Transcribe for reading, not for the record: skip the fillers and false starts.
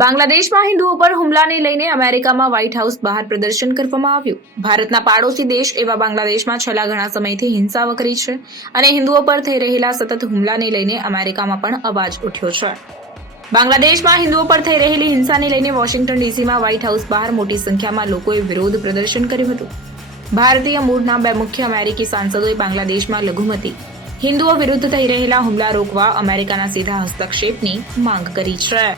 બાંગ્લાદેશમાં હિન્દુઓ પર હુમલાને લઈને અમેરિકામાં વ્હાઇટ હાઉસ બહાર પ્રદર્શન કરવામાં આવ્યું। ભારતના પાડોશી દેશ એવા બાંગ્લાદેશમાં છેલ્લા ઘણા સમયથી હિંસા વકરી છે અને હિન્દુઓ પર થઈ રહેલા સતત હુમલાને લઈને અમેરિકામાં પણ અવાજ ઉઠ્યો છે। બાંગ્લાદેશમાં હિન્દુઓ પર થઈ રહેલી હિંસાને લઈને વોશિંગ્ટન ડીસીમાં વ્હાઇટ હાઉસ બહાર મોટી સંખ્યામાં લોકોએ વિરોધ પ્રદર્શન કર્યું હતું। ભારતીય મૂળના બે મુખ્ય અમેરિકી સાંસદોએ બાંગ્લાદેશમાં લઘુમતી હિન્દુઓ વિરુદ્ધ થઈ રહેલા હુમલા રોકવા અમેરિકાના સીધા હસ્તક્ષેપની માંગ કરી છે।